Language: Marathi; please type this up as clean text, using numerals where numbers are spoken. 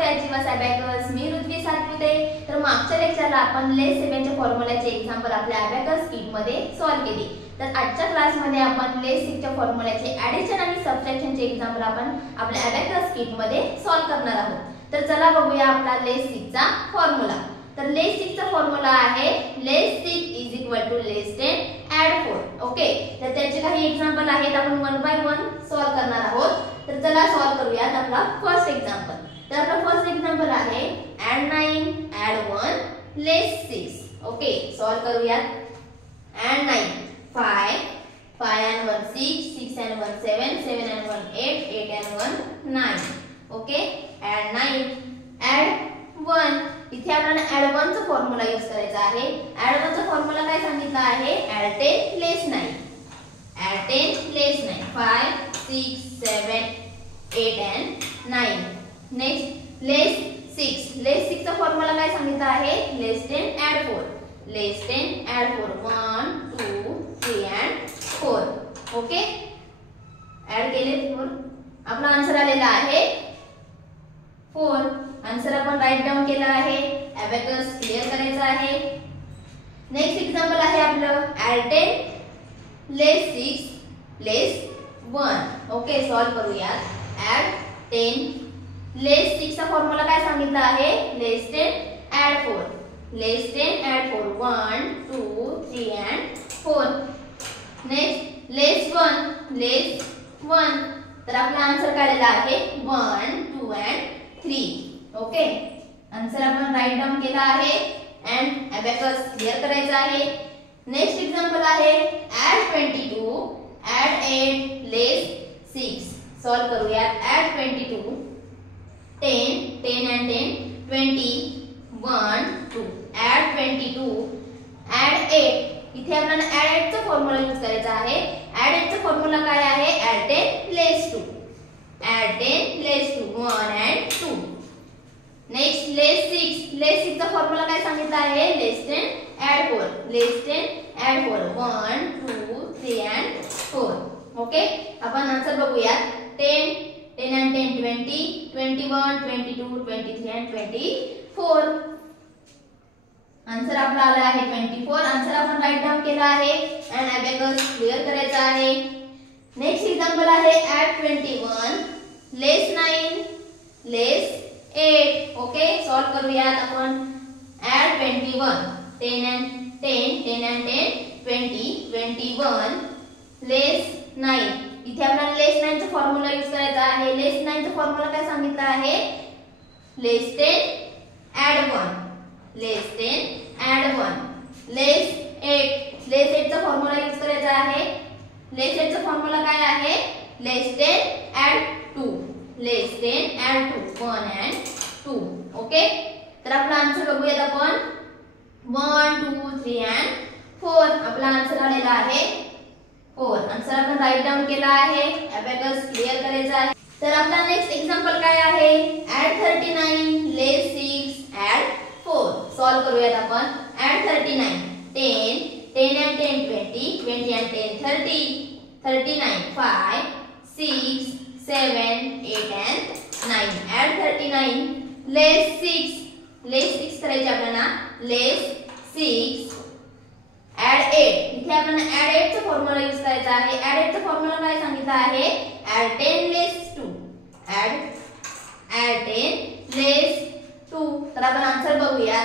बघूया जीवास अबॅकस. मी ऋत्वी सातपुते. तर मागच्या लेक्चरला आपण लेस 7 च्या फॉर्म्युलाचे एक्झाम्पल आपल्या अबॅकस किट मध्ये सॉल्व्ह केली. तर आजच्या क्लासमध्ये आपण लेस 6 च्या फॉर्म्युलाचे ॲडिशन आणि सबट्रॅक्शनचे एक्झाम्पल आपण आपल्या अबॅकस किट मध्ये सॉल्व्ह करणार आहोत. तर चला बघूया आपला लेस 6 चा फॉर्म्युला. तर लेस 6 चा फॉर्म्युला आहे लेस 6 लेस 10 ॲड 4. ओके, तर त्याचे काही एक्झाम्पल आहेत, आपण वन बाय वन सॉल्व्ह करणार आहोत. तर चला सॉल्व्ह करूयात आपला फर्स्ट एक्झाम्पल. तर आपला फर्स्ट एक्झाम्पल आहे ॲड 9 ॲड 1 लेस 6. ओके, सॉल्व्ह करूयात. Add 9 5 5 and 1 6 6 and 1 7 7 and 1 8 8 and 1 9. Okay, add 9 add 1. इथे आपल्याला ॲड 1 चा फॉर्म्युला यूज करायचा आहे. ॲड 1 चा फॉर्म्युला काय सांगितला आहे? Add 10 less 9. Add 10 less 9 5 6 7 8 and 9. Next less 6. Less 6 चा फॉर्म्युला काय सांगितला आहे? Less 10 add 4. Less 10 add 4 1 2 3 and 4. Okay, add केले 4. आपला आन्सर आलेला आहे 4. आन्सर आपण राईट डाउन केला आहे. अबॅकस क्लियर करायचा आहे. नेक्स्ट एक्झाम्पल आहे आपलं add 10 less 6 less 1. Okay, solve करूया. ॲड 10 लेस 6 चा फॉर्म्युला काय सांगितला आहे? Less 10 add 4. Less 10 add 4 1 2 3 and 4. Next less 1 less 1. तर आपला आन्सर काय आलेला आहे? 1 2 and 3. ओके, आन्सर आपण राईट डाउन केला आहे एंड अबॅकस क्लियर करायचा आहे. नेक्स्ट एक्झाम्पल आहे ॲड 22 ॲड 8 लेस 6. सॉल्व्ह करूया. Add 22 10 10 and 10 20 1 2. Add 22 add 8. इथे आपल्याला ॲड 8 चा फॉर्म्युला यूज करायचा आहे. ॲड 8 चा फॉर्म्युला काय आहे? Add 10 less 2. Add 10 less 2 1 and 2. Next less 6. Less 6 चा फॉर्म्युला काय सांगितला आहे? Less 10 add 4. Less 10 add 4 1 2 3 and 4. Okay, आपण आन्सर बघूया. 10 10 and 10 20 21 22 23 and 24. आन्सर आपला आला आहे 24. आन्सर आपण राईट डाउन केला आहे एंड अबॅकस क्लियर करायचा आहे. नेक्स्ट एक्झाम्पल आहे ॲड 21 लेस 9 लेस 8. ओके, सॉल्व्ह करूयात आपण. ॲड 21 10 and 10 10 and 10 20 21 लेस 9. इथे आपल्याला लेस 9 चा फॉर्म्युला यूज करायचा आहे. लेस 9 चा फॉर्म्युला काय सांगितला आहे? Less 10 add 1. लेस 10 ॲड 1 लेस 8. लेस 8 चा फॉर्म्युला यूज करायचा आहे. लेस 8 चा फॉर्म्युला काय आहे? Less 10 add 2. Less 10 add 2 1 and 2. Okay, तर आपला आन्सर बघूयात आपण. 1 2 3 and 4. आपला आन्सर आलेला आहे 4. आन्सर आपण राईट डाउन केला आहे. अबॅकस क्लियर करायचा आहे. तर आपला नेक्स्ट एक्झाम्पल काय आहे? ॲड 39 लेस 6 ॲड 4. सॉल्व्ह करूयात आपण. Add 39 10 10 and 10 20 20 and 10 30 39 5 6 7 8 and 9. Add 39 less 6. Less 6 करायचे आपल्याला. लेस 6 ॲड 8. इथे आपल्याला ॲड 8 चा फॉर्म्युला यूज करायचा आहे. ॲड 8 चा फॉर्म्युला काय सांगितला आहे? Add 10 less 2. Add 10 less 2. तर आपण आन्सर बघूया.